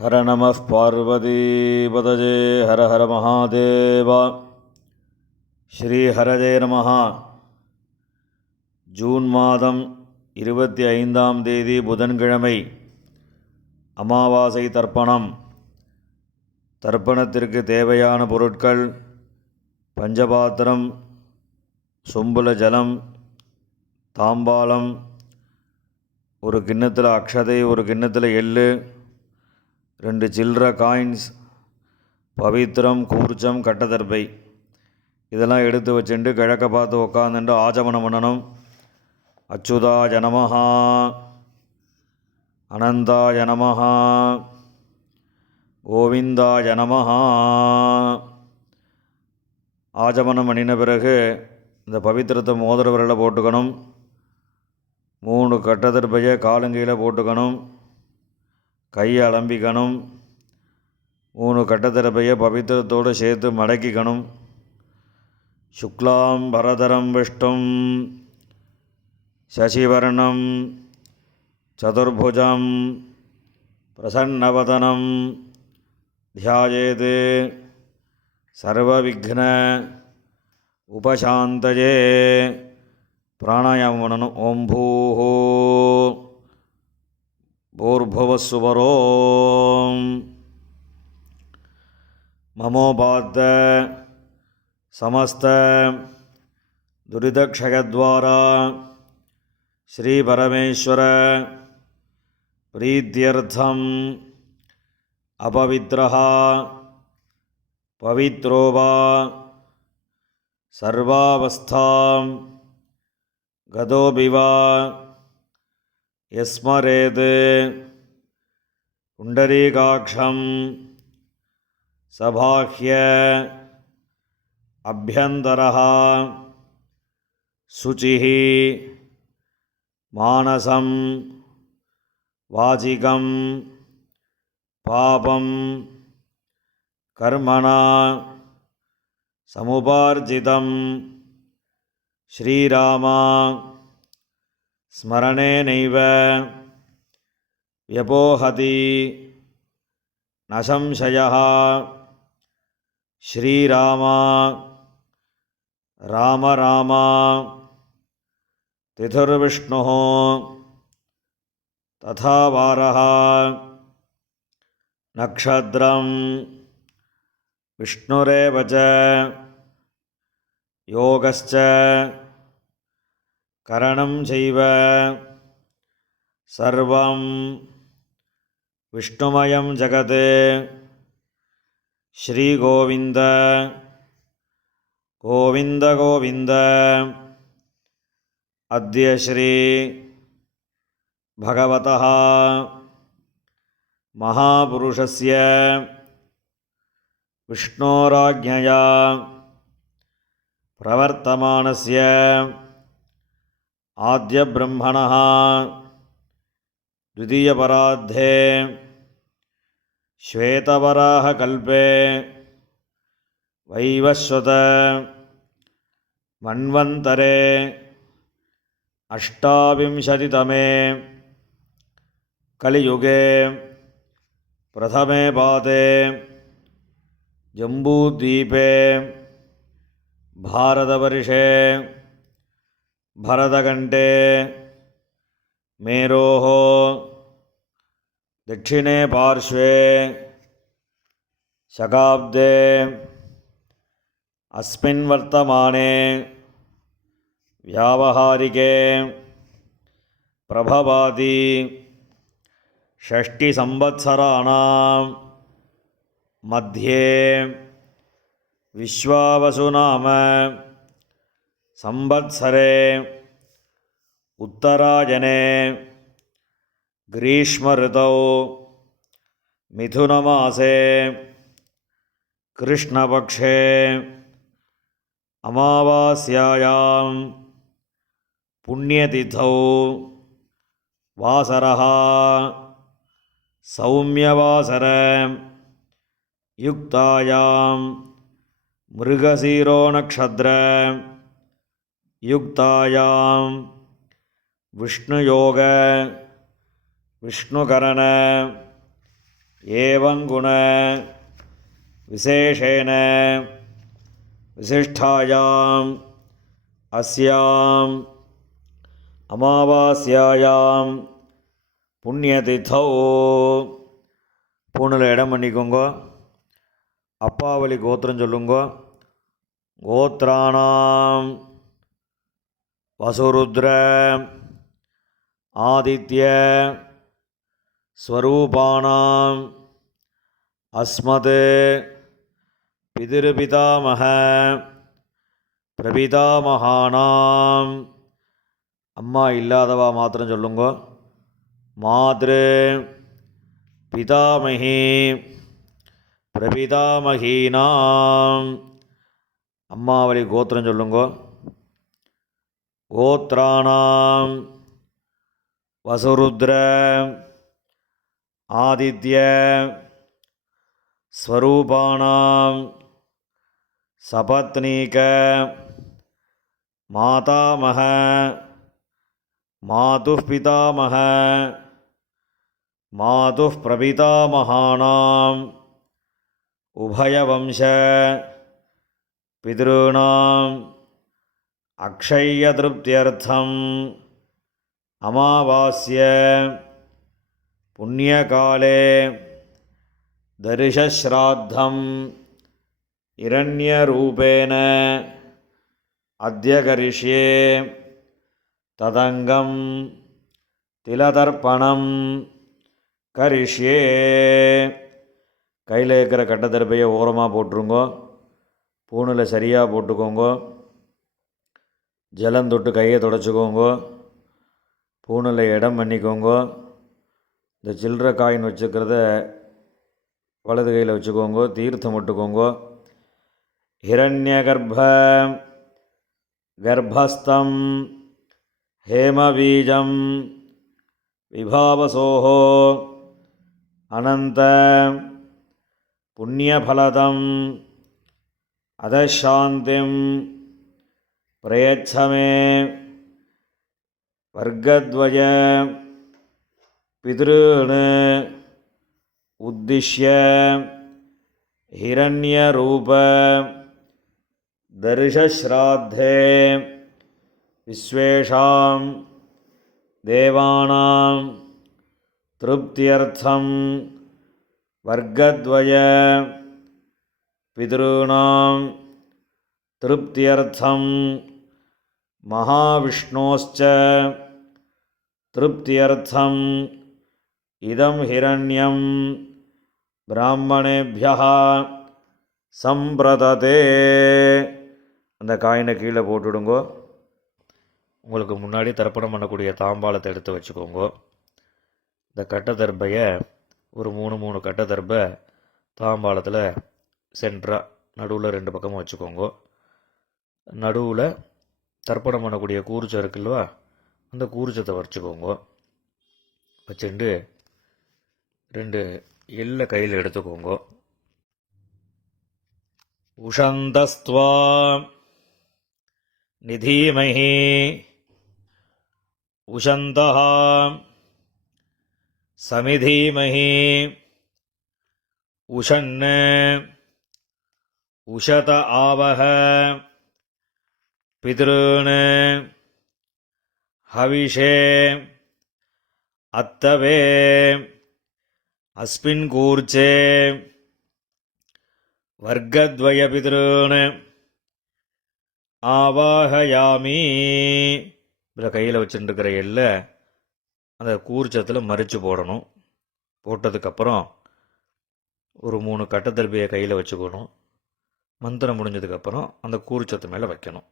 ஹர நம பார்வதீபதஜே ஹர ஹர மகாதேவா. ஸ்ரீ ஹரஜே நம. ஜூன் மாதம் 25ஆம் தேதி புதன்கிழமை, அமாவாசை தர்ப்பணம். தர்ப்பணத்திற்கு தேவையான பொருட்கள்: பஞ்சபாத்திரம், சொம்புல ஜலம், தாம்பாலம், ஒரு கிண்ணத்தில் அக்ஷதை, ஒரு கிண்ணத்தில் எள்ளு, 2 சில்லற காயின்ஸ், பவித்திரம், கூர்ச்சம், கட்டதர்பை. இதெல்லாம் எடுத்து வச்சுட்டு கிழக்க பார்த்து உட்காந்துட்டு ஆச்சமனம் பண்ணணும். அச்சுதாய நமஹ, அனந்தாய நமஹ, கோவிந்தாய நமஹ. ஆச்சமனம் பண்ணின பிறகு இந்த பவித்திரத்தை மோதிர விரலில் போட்டுக்கணும். 3 கட்டதர்பையை காலங்கையில் போட்டுக்கணும். கையை அலம்பிக்கணும். 3 கட்டதர்பையை பவித்திரத்தோடு சேர்த்து மடக்கிக்கணும். சுக்லாம் பரதரம் விஷ்ணும் சசிவர்ணம் சதுர்புஜம் பிரசன்னவதனம் தியாயேத் சர்வவிக்ன உபசாந்தயே. பிராணாயாமம் பண்ணணும். ஓம் பூஹோ பூர்புவஸ்சுவரோம் மமோபாத்த சமஸ்த துரிதக்ஷயத்வாரா ஸ்ரீ பரமேஸ்வர பிரீத்யர்த்தம் அபவித்ரஹ பவித்ரோவா சர்வாவஸ்தாம் கதோபிவா யஸ்மரேத் புண்டரீகாக்ஷம் சபாஹ்ய அப்யந்தரஹ சுசிஹ மானசம் வாசிகம் பாபம் கர்மணா சமுபார்ஜிதம் ஸ்ரீராமா ஸ்மரணேனைவ வ்யபோஹதி ந சம்சயः. ஸ்ரீராமா ராம ராமா திதிர்விஷ்ணுः ததா வாரः நக்ஷத்ரம் விஷ்ணுரேவ ச யோகஸ்ச கரணம் செய்வ சர்வம் விஷ்ணுமயம் ஜகத். ஸ்ரீ கோவிந்த கோவிந்த கோவிந்த. அத்ய ஸ்ரீ பகவதः மகாபுருஷஸ்ய விஷ்ணோராஜ்ஞயா பிரவர்த்தமானஸ்ய ஆத்யப்ரம்மணः द्वितीयपरार्धे श्वेतवराहकल्पे वैवस्वत मन्वन्तरे अष्टाविंशतितमे कलियुगे प्रथमे पादे जम्बूद्वीपे भारतवर्षे भरतखण्डे मेरोः दक्षिणे पार्श्वे शकाब्दे अस्मिन् वर्तमाने व्यावहारिके प्रभवादि षष्टिसंवत्सराणां मध्ये विश्वावसुनाम संवत्सरे उत्तरायणे ग्रीष्मऋतौ मिथुनमासे कृष्णपक्षे अमावास्यायां पुण्यतिथौ वासरः सौम्यवासर युक्तायां मृगशीरो नक्षत्र युक्तायां विष्णुयोग विष्णुकरण ஏவங்குண விசேஷேன விசிஷ்டாயாம் அஸ்யாம் அமாவாஸ்யாயாம் புண்ணியதிதௌ பூணில் இடம் பண்ணிக்கோங்க. அப்பாவளி கோத்திரம் சொல்லுங்க. கோத்ராணாம் வசுருத்ர ஆதித்ய ஸ்வரூபானாம் அஸ்மத் பிதிருபிதாமக பிரபிதாமகானாம். அம்மா இல்லாதவா மாத்திரம் சொல்லுங்க. மாத்ரு பிதாமகி பிரபிதாமகீனாம். அம்மாவளி கோத்திரம் சொல்லுங்க. கோத்ராணாம் வசுருத்ர ஆதித்ய ஸ்வரூபானாம் சபத்னீக மாதாமக மாதுः பிதாமக மாதுः பிரபிதாமகானாம் உபயவம்ச பித்ருணாம் அக்ஷயத்ருப்த்யர்த்தம் அமாவாஸ்ய புண்ணியகாலே தரிசஸ்ராத்தம் இரண்யரூபேன அத்ய கரிஷ்யே ததங்கம் திலதர்ப்பணம் கரிஷ்யே. கையில் இருக்கிற கட்டத்தரப்பையை ஓரமாக போட்டுருங்கோ. பூணில் சரியாக போட்டுக்கோங்க. ஜலம் தொட்டு கையை தொடச்சிக்கோங்க. பூணில் இடம் பண்ணிக்கோங்க. இந்த சில்லற காயின் வச்சுக்கிறத வலது கையில் வச்சுக்கோங்க. தீர்த்தம் விட்டுக்கோங்க. ஹிரண்யகர்ப்ப கர்ப்பஸ்தம் ஹேமபீஜம் விபாவசோஹோ அனந்த புண்ணியபலதம் அதசாந்திம் பிரயச்சமே வர்க்கத்வய பித்ருன் உத்திஷ்ய ஹிரண்யரூப தரிசஸ்ராத்தே விஸ்வேஷாம் தேவானாம் திருப்தியர்த்தம் வர்க்கத்வய பித்ருணாம் திருப்தியர்த்தம் மகாவிஷ்ணோஸ்ச திருப்தியர்த்தம் இதம் ஹிரண்யம் பிராமணேபியः சம்பிரததே. அந்த காயினை கீழே போட்டுடுங்கோ. உங்களுக்கு முன்னாடி தர்ப்பணம் பண்ணக்கூடிய தாம்பாளத்தை எடுத்து வச்சுக்கோங்க. இந்த கட்டதர்பையை ஒரு 3 கட்டதர்பை தாம்பாளத்தில் சென்டராக நடுவில் 2 பக்கமும் வச்சுக்கோங்க. நடுவில் தர்ப்பணம் பண்ணக்கூடிய கூர்ச்சம் இருக்குல்வா, அந்த கூர்ச்சத்தை வச்சுக்கோங்க. வச்சுட்டு 2 எள்ளை கையில் எடுத்துக்கோங்க. உஷந்தஸ்த்வா நிதீமஹி உஷந்தஹ சமிதீமஹி உஷன்ன உஷத ஆவஹ பித்ருன் ஹவிஷே அத்தவே அஸ்மின் கூர்ச்சே வர்க்கத்வய பித்ருன் ஆவாஹயாமி. இதில் கையில் வச்சுட்டுருக்கிற எல்லை அந்த கூர்ச்சத்தில் மறித்து போடணும். போட்டதுக்கப்புறம் ஒரு 3 கட்டத்தர்பியை கையில் வச்சுக்கணும். மந்திரம் முடிஞ்சதுக்கப்புறம் அந்த கூர்ச்சத்து மேலே வைக்கணும்.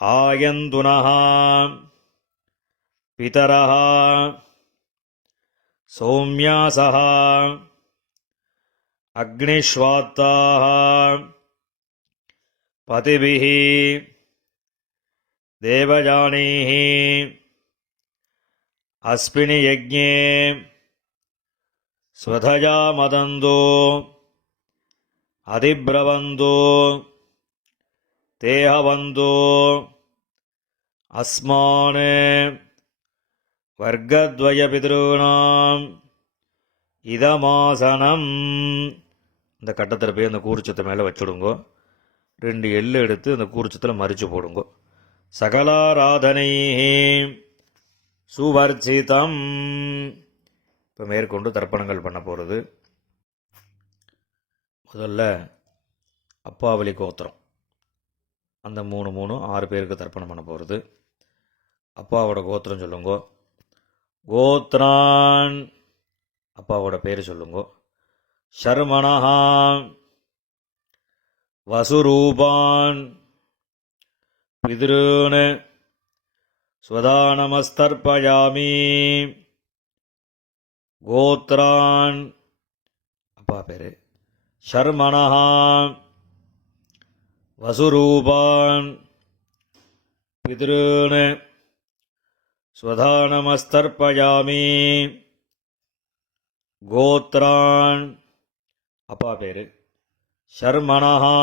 ஆயந்துனஹா பிதரஹா சௌமியாசஹா அக்னிஷ்வாத்தாஹ பதிபிஹி தேவஜானீஹி அஸ்மினி யஜ்ஞே ஸ்வதயா மதந்தோ அதிப்ரவந்தோ தேஹவந்தோ அஸ்மான் வர்க்கத்வய பித்ருணாம் இதமாசனம். இந்த கட்டத்தில் போய் அந்த கூர்ச்சத்தை மேலே வச்சுடுங்கோ. 2 எள்ளு எடுத்து அந்த கூர்ச்சத்தில் மறித்து போடுங்கோ. சகலாராதனை சுவர்ச்சிதம். இப்போ மேற்கொண்டு தர்ப்பணங்கள் பண்ண போகிறது. முதல்ல அப்பாவளி கோத்திரம், அந்த 6 பேருக்கு தர்ப்பணம் பண்ண போகிறது. அப்பாவோட கோத்திரம் சொல்லுங்கோ. கோத்ரான், அப்பாவோட பேர் சொல்லுங்கோ. ஷர்மணஹா வசுரூபான் பித்ருன் ஸ்வதானமஸ்தர்ப்பயாமி. கோத்ரான், அப்பா பேர். ஷர்மணஹா வசுரூபான் பித்ருன் ஸ்வதானமஸ்தர்ப்பயாமி. கோத்ரான், அப்பா பேர். ஷர்மணஹா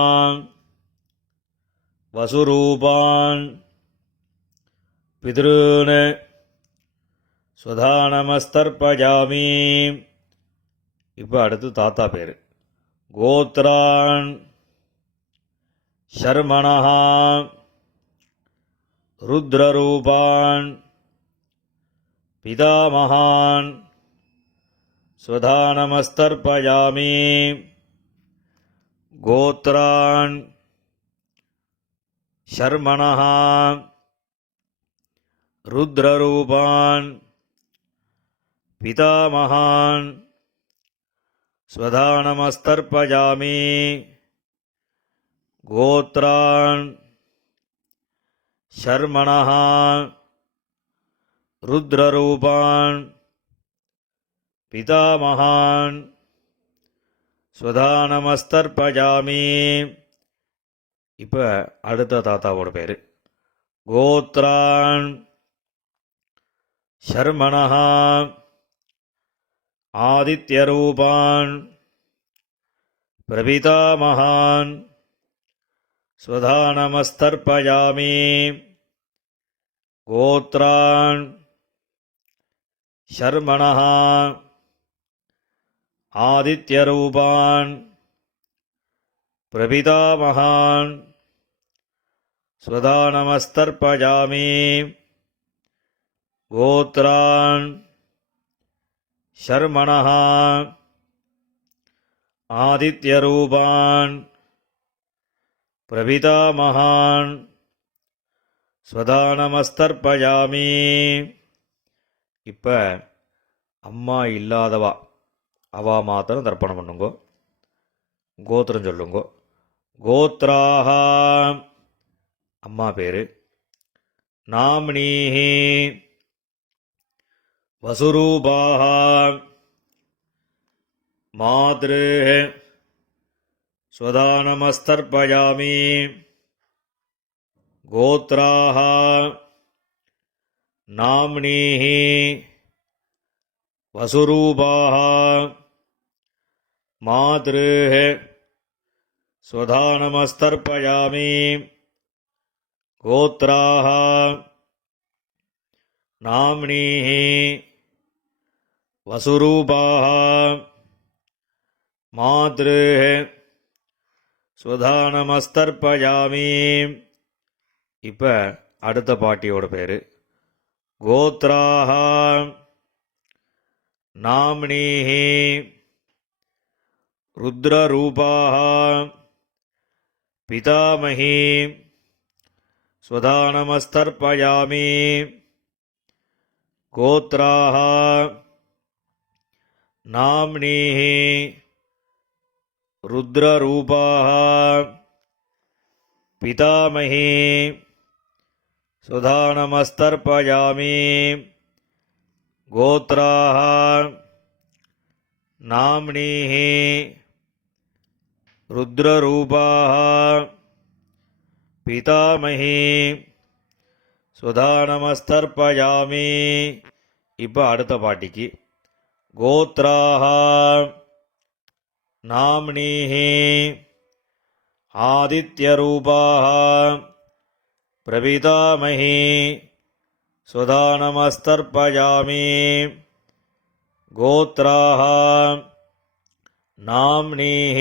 வசுரூபான் பித்ருன் ஸ்வதானமஸ்தர்ப்பயாமி. இப்போ அடுத்து தாத்தா பேர். கோத்ரான் ஷர்மணஹா ருத்ரரூபான் பிதாமகான் ஸ்வதானமஸ்தர்ப்பயாமி. கோத்ரான் ஷர்மணஹா ருத்ரரூபான் பிதாமகான் ஸ்வதானமஸ்தர்ப்பயாமி. கோத்ரான் ஷர்மணஹா ருத்ரரூபான் பிதாமகான் ஸ்வதானமஸ்தர்ப்பயாமி. இப்போ அடுத்த தாத்தாவோட பேர். கோத்ரான் ஷர்மணஹா ஆதித்யரூபான் பிரபிதாமகான் ஸ்வதானமஸ்தர்ப்பயாமி. கோத்ரான் ஷர்மணஹா ஆதித்யரூபான் பிரபிதாமகான் ஸ்வதானமஸ்தர்ப்பயாமி. கோத்ரான் ஷர்மணஹா ஆதித்யரூபான் பிரபிதாமகான் ஸ்வதானமஸ்தர்ப்பயாமி. இப்போ அம்மா இல்லாதவா அவா மாத்திரம் தர்ப்பணம் பண்ணுங்கோ. கோத்திரம் சொல்லுங்கோ. கோத்ராஹா, அம்மா பேர். நாம்னீஹி வசுரூபாஹா மாத்ருஹ் ஸ்வதானமஸ்தர்ப்பயாமி. கோத்ராஹா நாம்னீஹி வசுரூபாஹா மாத்ருஹ் ஸ்வதானமஸ்தர்ப்பயாமி. கோத்ராஹா நாம்னீஹி வசுரூபாஹா மாத்ருஹ் ஸ்வதானமஸ்தர்ப்பயாமி. இப்போ அடுத்த பாட்டியோட பேர். கோத்ராஹா நாம்னீஹி ருத்ரரூபாஹா பிதாமகி ஸ்வதானமஸ்தர்ப்பயாமி. கோத்ராஹா நாம்னீஹி ருத்ரரூபாஹா பிதாமகி ஸ்வதானமஸ்தர்ப்பயாமி. கோத்ராஹா நாம்னீஹி ருத்ரரூபாஹா பிதாமகி ஸ்வதானமஸ்தர்ப்பயாமி. இப்போ அடுத்த பாட்டிக்கு. கோத்ராஹா நாம்னீஹி ஆதித்யரூபாஹா பிரபிதாமகி ஸ்வதானமஸ்தர்ப்பயாமி. கோத்ராஹ நாம்னீஹ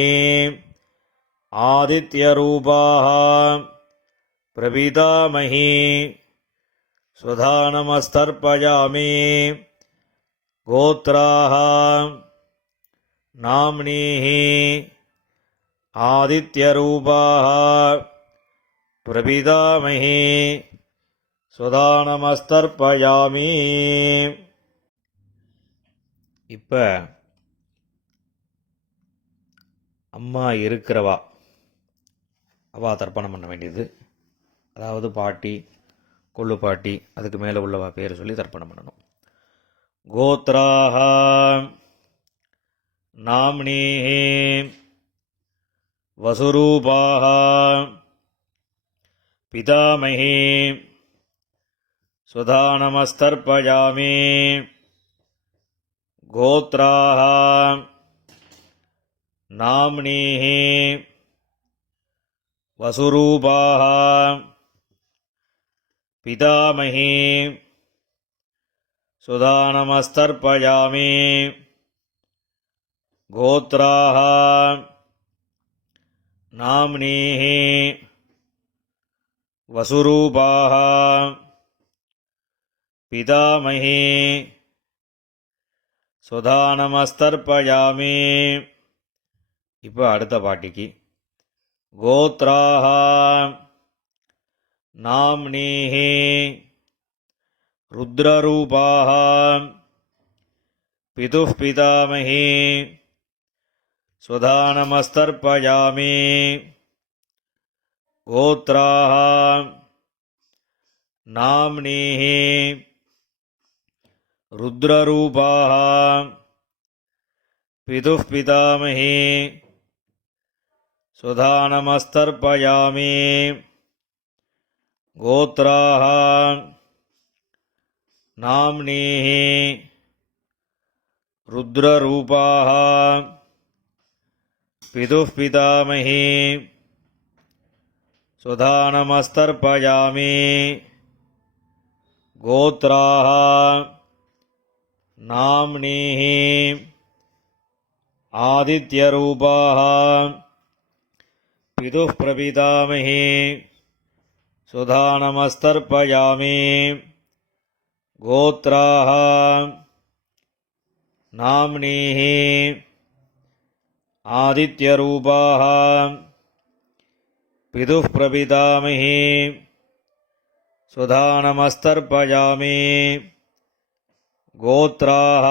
ஆதித்யரூபாஹ பிரபிதாமஹி ஸ்வதானமஸ்தர்ப்பயாமி கோத்ராஹ நாம்னீஹ ஆதித்யரூபாஹ பிரபிதாமஹி ஸ்வதானமஸ்தர்ப்பயாமி. இப்போ அம்மா இருக்கிறவா அவா தர்ப்பணம் பண்ண வேண்டியது. அதாவது பாட்டி, கொள்ளு பாட்டி, அதுக்கு மேலே உள்ளவா பேர் சொல்லி தர்ப்பணம் பண்ணணும். கோத்ராஹ நாம்னீஹ வசுரூபாஹ பிதாமஹி ஸ்வதானமஸ்தர்ப்பயாமி கோத்ராஹ நாம்னீஹ வசுரூபாஹ பிதாமஹி ஸ்வதானமஸ்தர்ப்பயாமி கோத்ராஹ நாம்னீஹ வசுரூபாஹ பிதாமஹி ஸ்வதானமஸ்தர்ப்பயாமி. இப்போ அடுத்த பாட்டிக்கு கோத்ராஹ நாம்னீஹ ருத்ரரூபாஹ பிதுः பிதாமஹி ஸ்வதானமஸ்தர்ப்பயாமி கோத்ராஹ நாம்னீஹ ருத்ரரூபாஹ பிதுः பிதாமஹி ஸ்வதானமஸ்தர்ப்பயாமி கோத்ராஹ நாம்னீஹ ருத்ரரூபாஹ பிதுः பிதாமஹி ஸ்வதானமஸ்தர்ப்பயாமி கோத்ராஹ நாம்னீஹ ஆதித்யரூபாஹ பிதுः பிரபிதாமஹி ஸ்வதானமஸ்தர்ப்பயாமி கோத்ராஹ நாம்னீஹ ஆதித்யரூபாஹ பிதுः பிரபிதாமஹி ஸ்வதானமஸ்தர்ப்பயாமி கோத்ராஹ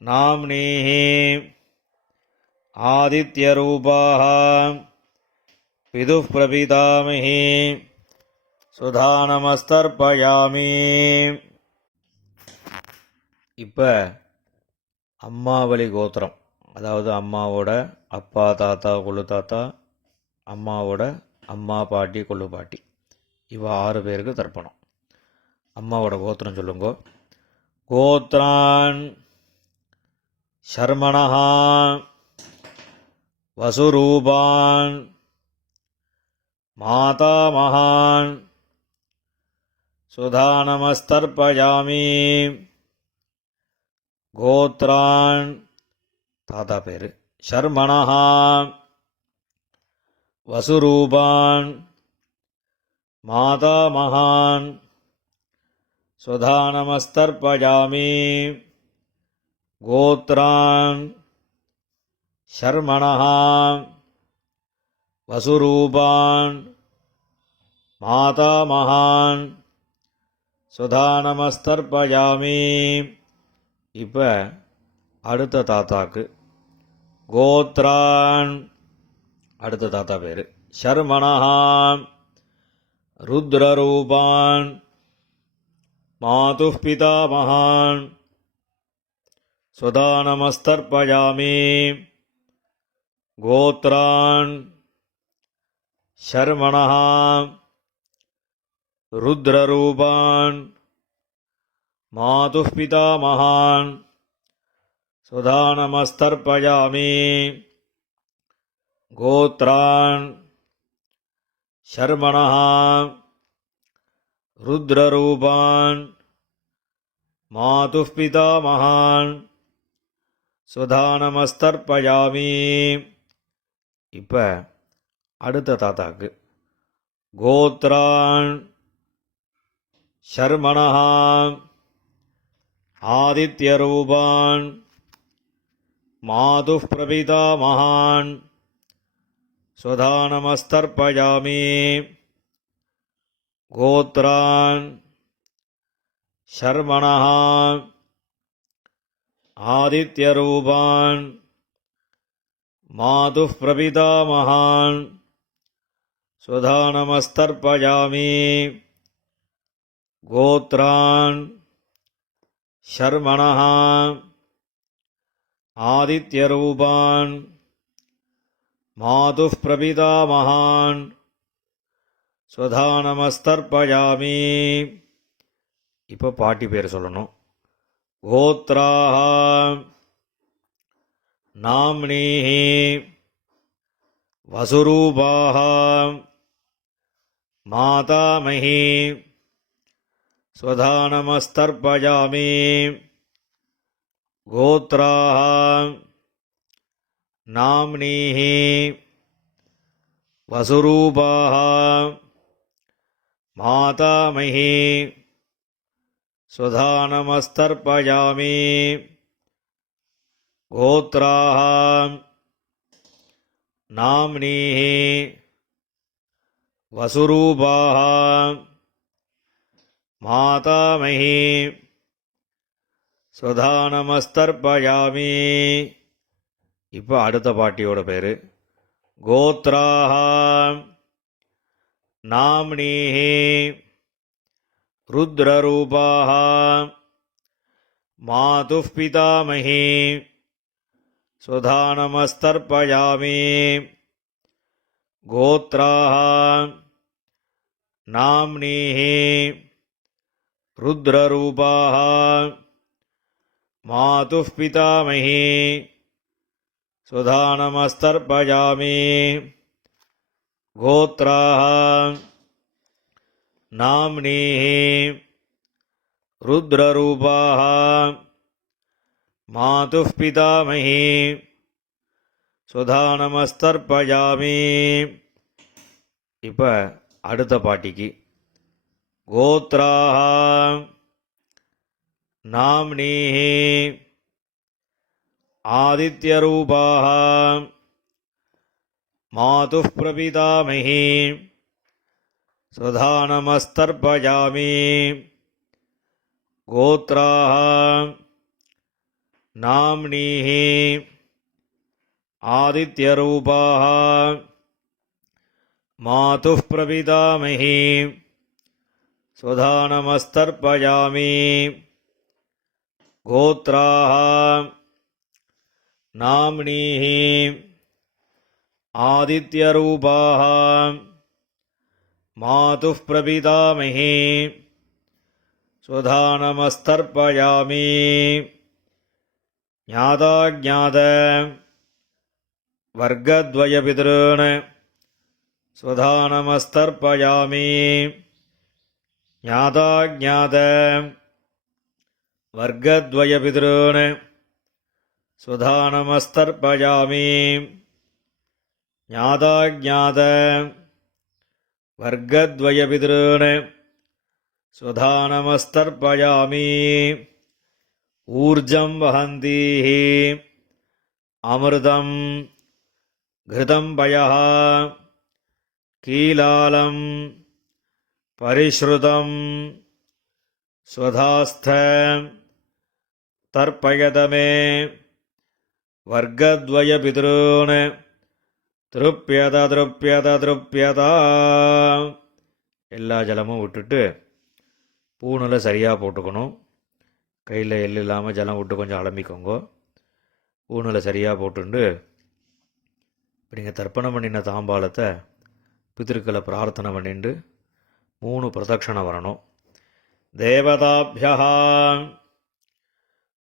நாம்னீஹ ஆதித்யரூபாஹ பிதுः பிரபிதாமஹி ஸ்வதானமஸ்தர்ப்பயாமி. இப்போ அம்மாவளி கோத்திரம், அதாவது அம்மாவோட அப்பா, தாத்தா, கொள்ளு தாத்தா, அம்மாவோட அம்மா, பாட்டி, கொள்ளு பாட்டி, இவ 6 பேருக்கு தர்ப்பணம். அம்மாவோட கோத்திரம் சொல்லுங்க. கோத்ரான் ஷர்மணஹ வசுரூபான் மாதாமகான் சுதானமஸ்தர்ப்பயாமி கோத்ரான், தாத்தா பேர், ஷர்மணஹ வசுரூபான் மாதாமகான் ஸ்வதானமஸ்தர்ப்பயாமி கோத்ரான் ஷர்மணஹ வசுரூபான் மாதாமகான் ஸ்வதானமஸ்தர்ப்பயாமி. இப்போ அடுத்த தாத்தாக்கு கோத்ரான், அடுத்த தாத்தா பேர், ஷர்மணஹ ருத்ரரூபான் மாதுः பிதாமகான் ஸ்வதானமஸ்தர்ப்பயாமி கோத்ரான் ஷர்மணஹ ருத்ரரூபான் மாதுः பிதாமகான் ஸ்வதானமஸ்தர்ப்பயாமி கோத்ரான் ஷர்மணஹ ருத்ரரூபான் மாதுः பிதாமகான் சுதானமஸ்தர்ப்பயாமி. இப்போ அடுத்த தாத்தாக்கு கோத்ரான் ஷர்மணः ஆதித்யரூபான் மாதுः பிரபிதாமகான் சுதானமஸ்தர்ப்பயாமி. கோத்ரான் ஷர்மணः ஆதித்யரூபான் மாதுः பிரபிதாமகான் சுதானமஸ்தர்ப்பயாமி. கோத்ரான் ஷர்மணः ஆதித்யரூபான் மாதுः பிரபிதாமகான் சுதானமஸ்தர்ப்பயாமி. இப்போ பாட்டி பேர் சொல்லணும். கோத்ராஹ நாம்னீஹ வசுரூபாஹ மாதாமஹி ஸ்வதானமஸ்தர்ப்பயாமி. கோத்ராஹ நாம்னீஹ வசுரூபாஹ மாதாமஹி ஸ்வதானமஸ்தர்ப்பயாமி. கோத்ராஹ நாம்னீஹ வசுரூபாஹ மாதாமஹி ஸ்வதானமஸ்தர்ப்பயாமி. இப்போ அடுத்த பாட்டியோட பேர் கோத்ராஹ நாம்னீஹ ருத்ரரூபாஹ மாதுः பிதாமஹி ஸ்வதானமஸ்தர்ப்பயாமி. கோத்ராஹ நாம்னீஹ ருத்ரரூபாஹ மாதுः பிதாமஹி ஸ்வதானமஸ்தர்ப்பயாமி. கோத்ராஹ நாம்னீஹ ருத்ரரூபாஹ மாதுः பிதாமஹி ஸ்வதானமஸ்தர்ப்பயாமி. இப்போ அடுத்த பாட்டிக்கு கோத்ராஹ நாம்னீஹ ஆதித்யரூபாஹ மாதுः பிரபிதாமஹி ஸ்வதானமஸ்தர்ப்பயாமி. கோத்ராஹ நாம்னீஹ ஆதித்யரூபாஹ மாதுः பிரபிதாமஹி ஸ்வதானமஸ்தர்ப்பயாமி. கோத்ராஹ நாம்னீஹ ஆதித்யரூபாஹ மாதுः பிரபிதாமஹி ஸ்வதானமஸ்தர்ப்பயாமி. ஞாதாஜ்ஞாத வர்க்கத்வயபிதॄன் ஸ்வதானமஸ்தர்ப்பயாமி. ஞாதாஜ்ஞாத வர்க்கத்வயபிதॄன் ஸ்வதானமஸ்தர்ப்பயாமி. ஞாதாஜ்ஞாத வர்க்கத்வயபிதॄன் ஸ்வதானமஸ்தர்ப்பயாமி. ஊர்ஜம் வஹந்தீஹ அமிர்தம் घृतं पयः कीलालं परिश्रुतं स्वधास्थ तर्पयत मे वर्गद्वयपितॄन् திருப்பியத திருப்பியத திருப்பியதா. எல்லா ஜலமும் விட்டுட்டு பூணில் சரியாக போட்டுக்கணும். கையில் எள் இல்லாமல் ஜலம் விட்டு கொஞ்சம் அலம்பிக்கோங்க. பூணில் சரியாக போட்டுண்டு இப்போ நீங்கள் தர்ப்பணம் பண்ணின தாம்பாளத்தை பித்திருக்களை பிரார்த்தனை பண்ணிட்டு 3 பிரதட்சணம் வரணும். தேவதாபியா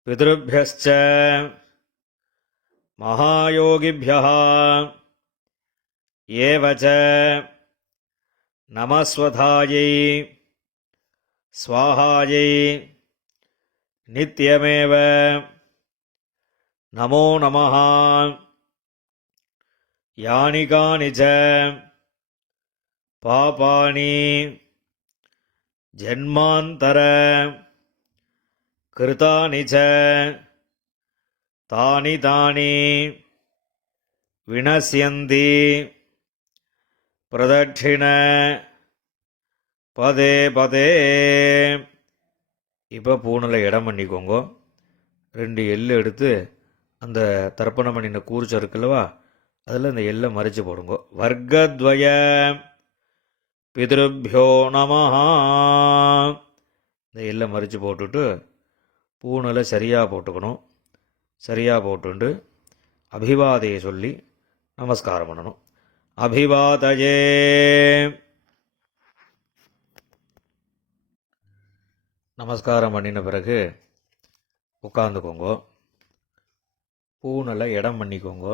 பிதృभ्यश्च மகாயோகிபியா ஏவச நமஸ்வதாயை ஸ்வாஹாயை நித்யமேவ நமோ நமः யானி கானி ச பாபானி ஜன்மாந்தர கிருதானி ச தானி தானி வினஸ்யந்தி பிரதட்சிண பதே பதே. இப்போ பூணில் இடம் பண்ணிக்கோங்க. 2 எள்ளு எடுத்து அந்த தர்ப்பணம் பண்ணின கூர்ச்சம் இருக்குல்லவா, அதில் இந்த எள்ளை மறைச்சு போடுங்க. வர்க்கத்வய பிதிருபியோ நமஹா. இந்த எள்ளை மறைச்சு போட்டுட்டு பூணில் சரியாக போட்டுக்கணும். சரியாக போட்டுண்டு அபிவாதையை சொல்லி நமஸ்காரம் பண்ணணும். அபிவாதயே. நமஸ்காரம் பண்ணின பிறகு உட்காந்துக்கோங்க. பூனில் இடம் பண்ணிக்கோங்க.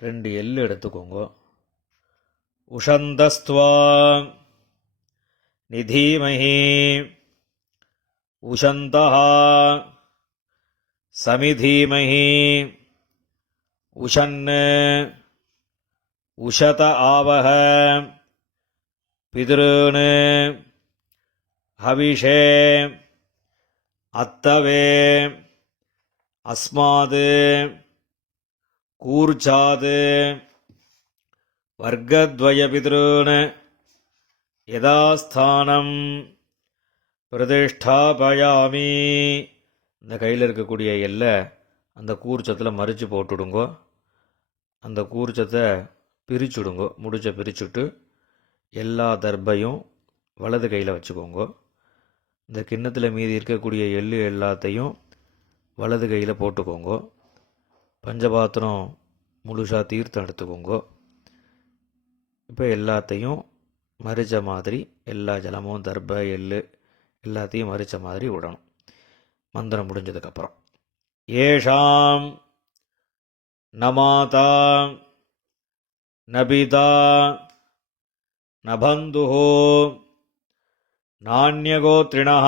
2 எள்ளு எடுத்துக்கோங்க. உஷந்தஸ்துவா நிதீமஹி உஷந்தஹ சமிதீமஹி உஷன் உஷத ஆவஹ பித்ருன் ஹவிஷே அத்தவே அஸ்மாத் கூர்ச்சாத் வர்க்கத்வய பித்ருன் யதாஸ்தானம் பிரதிஷ்டாபயாமி. இந்த கையில் இருக்கக்கூடிய எல்லை அந்த கூர்ச்சத்தில் மறித்து போட்டுடுங்கோ. அந்த கூர்ச்சத்தை பிரிச்சுடுங்கோ. முடிச்ச பிரிச்சுட்டு எல்லா தர்பையும் வலது கையில் வச்சுக்கோங்க. இந்த கிண்ணத்தில் மீதி இருக்கக்கூடிய எள்ளு எல்லாத்தையும் வலது கையில் போட்டுக்கோங்க. பஞ்சபாத்திரம் முழுசாக தீர்த்தம் எடுத்துக்கோங்க. இப்போ எல்லாத்தையும் மறிச்ச மாதிரி எல்லா ஜலமும் தர்பை எள்ளு எல்லாத்தையும் மறிச்ச மாதிரி விடணும். மந்திரம் முடிஞ்சதுக்கப்புறம் ஏஷாம் நமாதா நபிதா நபந்துஹோ நான்யகோத்ரிணः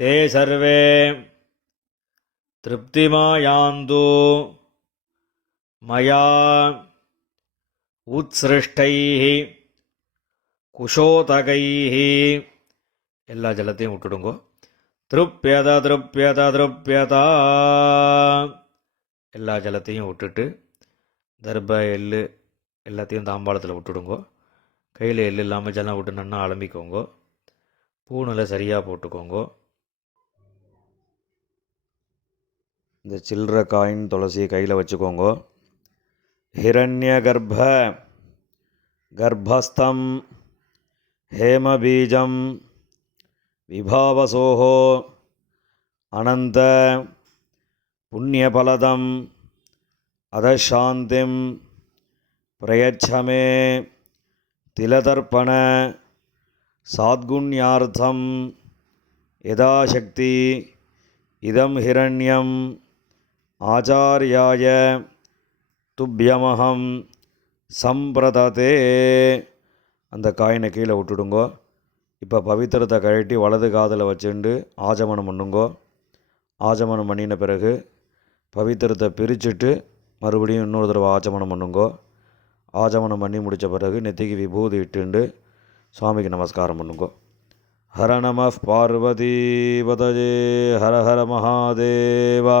தே சர்வே திருப்திமாயாந்து மயா உத்ஸ்ருஷ்டைः குஷோதகைः. எல்லா ஜலத்தையும் விட்டுடுங்கோ. திருப்யத திருப்யத திருப்யதா. எல்லா ஜலத்தையும் விட்டுட்டு தர்ப எள்ளு எல்லாத்தையும் தாம்பாளத்தில் விட்டுடுங்கோ. கையில் எள்ளு இல்லாமல் ஜலம் விட்டு நன்னா அலம்பிக்கோங்க. பூணில் சரியாக போட்டுக்கோங்க. இந்த சில்லற காயின் துளசியை கையில் வச்சுக்கோங்க. ஹிரண்ய கர்ப்பஸ்தம் ஹேமபீஜம் விபாவசோஹோ அனந்த புண்ணியபலதம் அதசாந்திம் பிரயச்சமே திலதர்ப்பண சாத்குண்யார்த்தம் யதாசக்தி இதம் ஹிரண்யம் ஆச்சார்யாய துப்யமஹம் சம்பிரததே. அந்த காயினை கீழே விட்டுடுங்கோ. இப்போ பவித்திரத்தை கழட்டி வலது காதில் வச்சுண்டு ஆஜமனம் பண்ணுங்கோ. ஆஜமனம் பண்ணின பிறகு பவித்திரத்தை பிரிச்சுட்டு மறுபடியும் இன்னொரு தடவை ஆச்சமனம் பண்ணுங்கோ. ஆச்சமனம் பண்ணி முடித்த பிறகு நெத்திக்கு விபூதி இட்டுண்டு சுவாமிக்கு நமஸ்காரம் பண்ணுங்கோ. ஹர நம பார்வதி பதஜே ஹர ஹர மகாதேவா.